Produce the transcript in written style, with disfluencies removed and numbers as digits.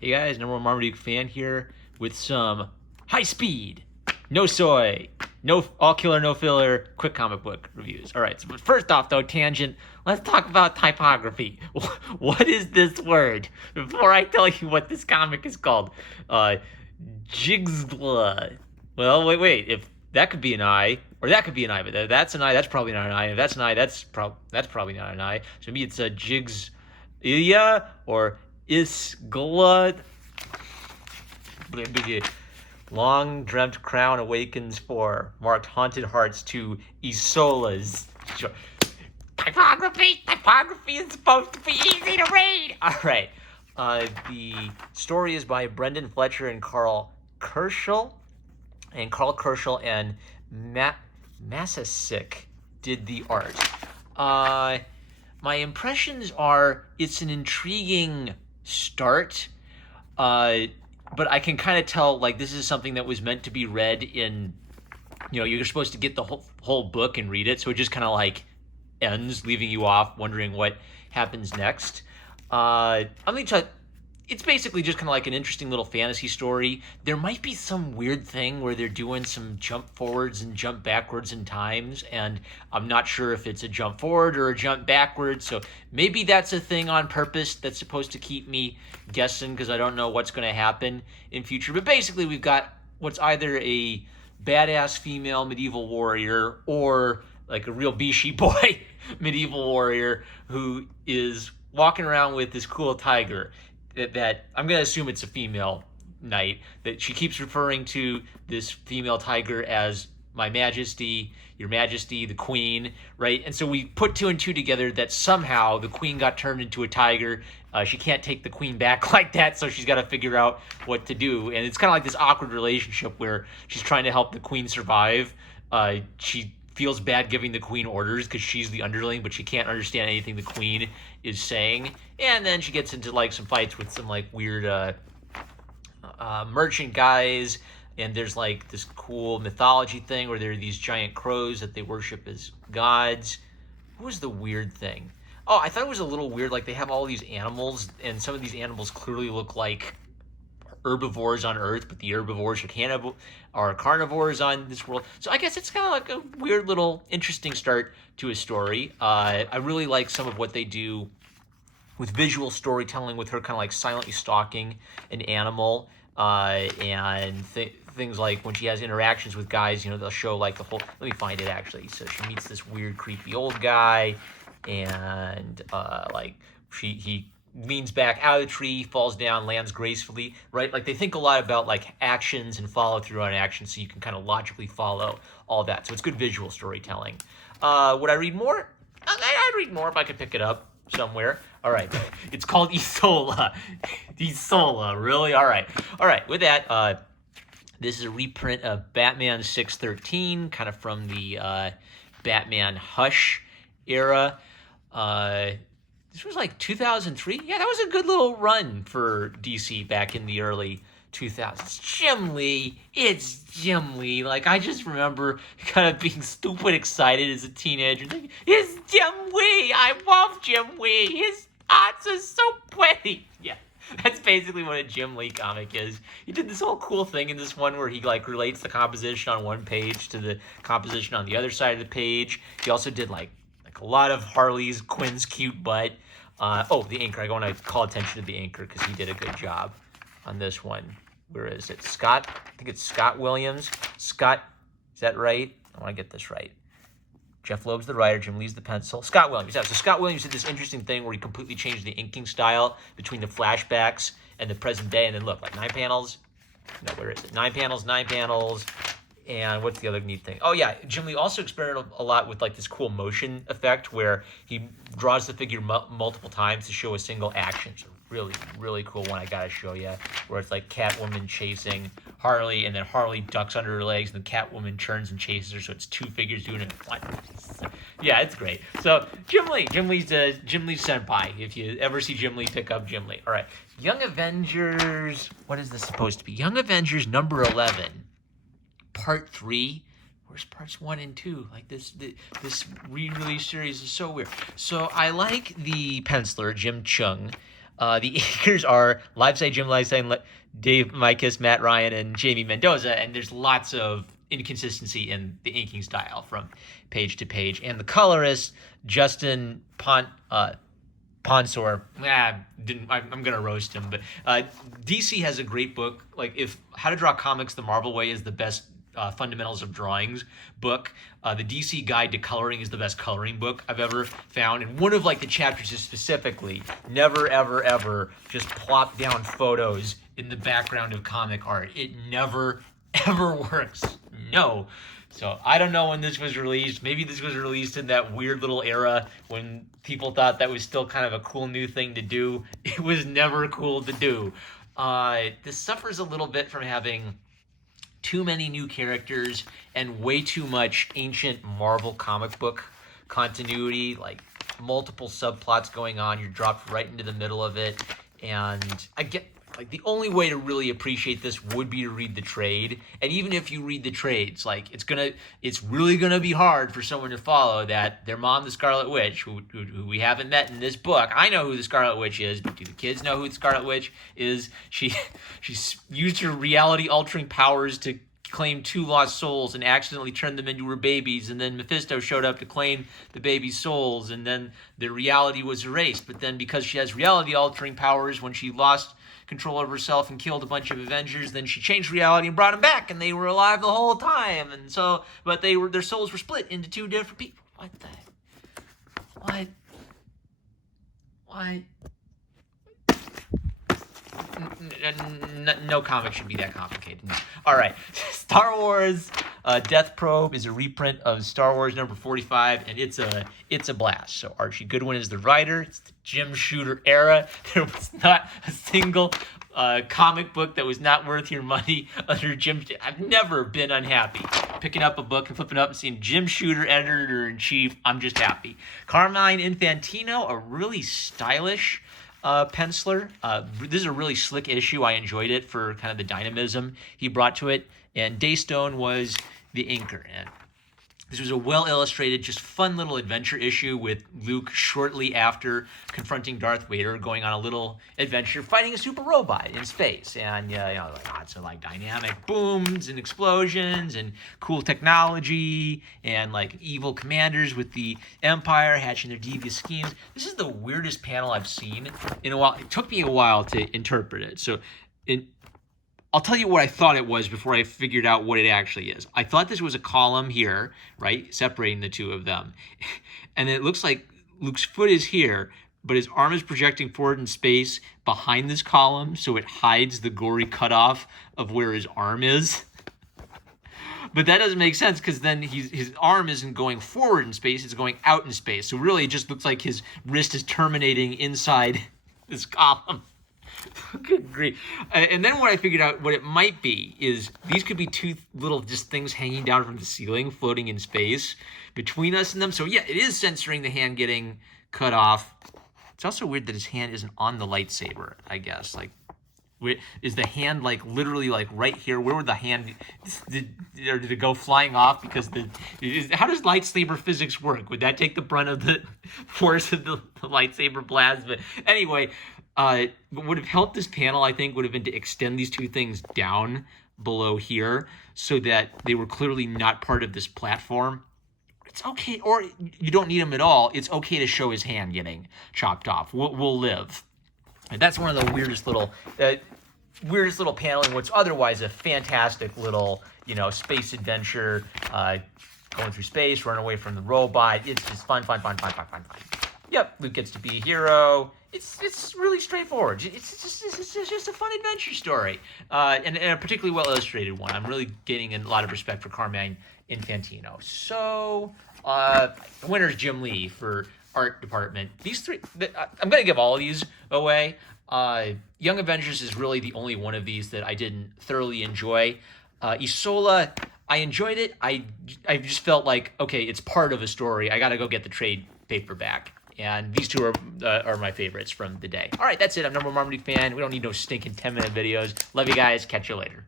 Hey guys, number one Marmaduke fan here with some high speed, no soy, no all killer, no filler, quick comic book reviews. All right, so first off though, tangent, let's talk about typography. What is this word? Before I tell you what this comic is called, Jigsla. Well, wait. If that could be an I, or that could be an I, but that's an I, that's probably not an I. If that's an I, that's probably not an I. So maybe it's a Jigs, or Isgla. Long dreamt crown awakens for marked haunted hearts to Isola's. Typography is supposed to be easy to read. All right. The story is by Brendan Fletcher and Carl Kerschel. And Carl Kerschel and Massasik did the art. My impressions are it's an intriguing start, but I can kind of tell like this is something that was meant to be read in, you're supposed to get the whole book and read it, so it just kind of like ends, leaving you off wondering what happens next. It's basically just kind of like an interesting little fantasy story. There might be some weird thing where they're doing some jump forwards and jump backwards in times, and I'm not sure if it's a jump forward or a jump backwards, so maybe that's a thing on purpose that's supposed to keep me guessing because I don't know what's going to happen in future. But basically we've got what's either a badass female medieval warrior or like a real Bishi boy medieval warrior who is walking around with this cool tiger that I'm going to assume it's a female knight, that she keeps referring to this female tiger as my majesty, your majesty, the queen, right? And so we put two and two together that somehow the queen got turned into a tiger. She can't take the queen back like that, so she's got to figure out what to do. And it's kind of like this awkward relationship where she's trying to help the queen survive. She feels bad giving the queen orders because she's the underling, but she can't understand anything the queen is saying. And then she gets into like some fights with some like weird merchant guys, and there's like this cool mythology thing where there are these giant crows that they worship as gods. What was the weird thing? Oh, I thought it was a little weird, like they have all these animals, and some of these animals clearly look like herbivores on Earth, but the herbivores are carnivores on this world. So I guess it's kind of like a weird little interesting start to a story. I really like some of what they do with visual storytelling, with her kind of like silently stalking an animal, and things like when she has interactions with guys, they'll show like the whole, let me find it actually. So she meets this weird creepy old guy, and he leans back out of the tree, falls down, lands gracefully, right? Like they think a lot about like actions and follow through on actions, so you can kind of logically follow all that. So it's good visual storytelling. Would I read more? I'd read more if I could pick it up somewhere. All right. It's called Isola. Isola, really? All right. With that, this is a reprint of Batman 613, kind of from the Batman Hush era. This was like 2003. Yeah, that was a good little run for DC back in the early 2000s. Jim Lee. It's Jim Lee. Like, I just remember kind of being stupid excited as a teenager. Like, it's Jim Lee. I love Jim Lee. His arts are so pretty. Yeah, that's basically what a Jim Lee comic is. He did this whole cool thing in this one where he like relates the composition on one page to the composition on the other side of the page. He also did like a lot of Harley's Quinn's cute butt. The inker. I want to call attention to the inker because he did a good job on this one. Where is it? Scott? I think it's Scott Williams. Scott, is that right? I want to get this right. Jeff Loeb's the writer. Jim Lee's the pencil. Scott Williams. Yeah, so Scott Williams did this interesting thing where he completely changed the inking style between the flashbacks and the present day. And then look, like 9 panels. No, where is it? 9 panels. And what's the other neat thing? Oh, yeah. Jim Lee also experimented a lot with like this cool motion effect where he draws the figure multiple times to show a single action. It's a really, really cool one I got to show you, where it's like Catwoman chasing Harley, and then Harley ducks under her legs, and then Catwoman turns and chases her, so it's two figures doing it at once. Yeah, it's great. So Jim Lee's senpai. If you ever see Jim Lee, pick up Jim Lee. All right. Young Avengers. What is this supposed to be? Young Avengers number 11. Part 3. Where's parts 1 and 2? Like this re-release series is so weird. So I like the penciler, Jim Chung. The inkers are Liveside Jim Liveside, Dave Mikas, Matt Ryan, and Jamie Mendoza, and there's lots of inconsistency in the inking style from page to page. And the colorist, Justin Ponsor, I'm gonna roast him, but DC has a great book. Like, if How to Draw Comics the Marvel Way is the best fundamentals of drawings book, the DC Guide to Coloring is the best coloring book I've ever found. And one of like the chapters is specifically never ever ever just plop down photos in the background of comic art. It never ever works. No. So I don't know when this was released. Maybe this was released in that weird little era when people thought that was still kind of a cool new thing to do. It was never cool to do. This suffers a little bit from having too many new characters and way too much ancient Marvel comic book continuity, like multiple subplots going on. You're dropped right into the middle of it. And I get, like, the only way to really appreciate this would be to read the trade. And even if you read the trades, like, it's really gonna be hard for someone to follow that their mom, the Scarlet Witch, who we haven't met in this book. I know who the Scarlet Witch is, but do the kids know who the Scarlet Witch is? She's used her reality-altering powers to claim 2 lost souls and accidentally turned them into her babies, and then Mephisto showed up to claim the baby's souls, and then the reality was erased. But then because she has reality-altering powers, when she lost control of herself and killed a bunch of Avengers, then she changed reality and brought them back, and they were alive the whole time. And so, but their souls were split into 2 different people. What? No comic should be that complicated. No. All right. Star Wars Death Probe is a reprint of Star Wars number 45, and it's a blast. So Archie Goodwin is the writer. It's the Jim Shooter era. There was not a single comic book that was not worth your money under Jim. I've never been unhappy picking up a book and flipping up and seeing Jim Shooter, editor-in-chief. I'm just happy. Carmine Infantino, a really stylish penciler. This is a really slick issue. I enjoyed it for kind of the dynamism he brought to it. And Daystone was the inker. And this was a well-illustrated, just fun little adventure issue with Luke shortly after confronting Darth Vader, going on a little adventure fighting a super robot in space. And lots of like dynamic booms and explosions and cool technology and like evil commanders with the Empire hatching their devious schemes. This is the weirdest panel I've seen in a while. It took me a while to interpret it. So I'll tell you what I thought it was before I figured out what it actually is. I thought this was a column here, right, separating the 2 of them. And it looks like Luke's foot is here, but his arm is projecting forward in space behind this column, so it hides the gory cutoff of where his arm is. But that doesn't make sense, because then his arm isn't going forward in space, it's going out in space. So really it just looks like his wrist is terminating inside this column. Good grief. And then what I figured out what it might be is these could be 2 little just things hanging down from the ceiling, floating in space between us and them. So yeah, it is censoring the hand getting cut off. It's also weird that his hand isn't on the lightsaber, I guess. Like, is the hand like literally like right here? Where would the hand, did it go flying off? Because how does lightsaber physics work? Would that take the brunt of the force of the lightsaber blast? But anyway, what would have helped this panel, I think, would have been to extend these 2 things down below here so that they were clearly not part of this platform. It's okay, or you don't need them at all. It's okay to show his hand getting chopped off. We'll live. And that's one of the weirdest little paneling. What's otherwise a fantastic little, space adventure, going through space, running away from the robot. It's just fun. Yep, Luke gets to be a hero. It's really straightforward. It's just a fun adventure story, and a particularly well illustrated one. I'm really getting a lot of respect for Carmine Infantino. So, winner's Jim Lee for art department. These 3, I'm going to give all of these away. Young Avengers is really the only one of these that I didn't thoroughly enjoy. Isola, I enjoyed it. I just felt like, okay, it's part of a story. I got to go get the trade paperback. And these 2 are my favorites from the day. All right, that's it. I'm #1 Marmaduke fan. We don't need no stinking 10-minute videos. Love you guys. Catch you later.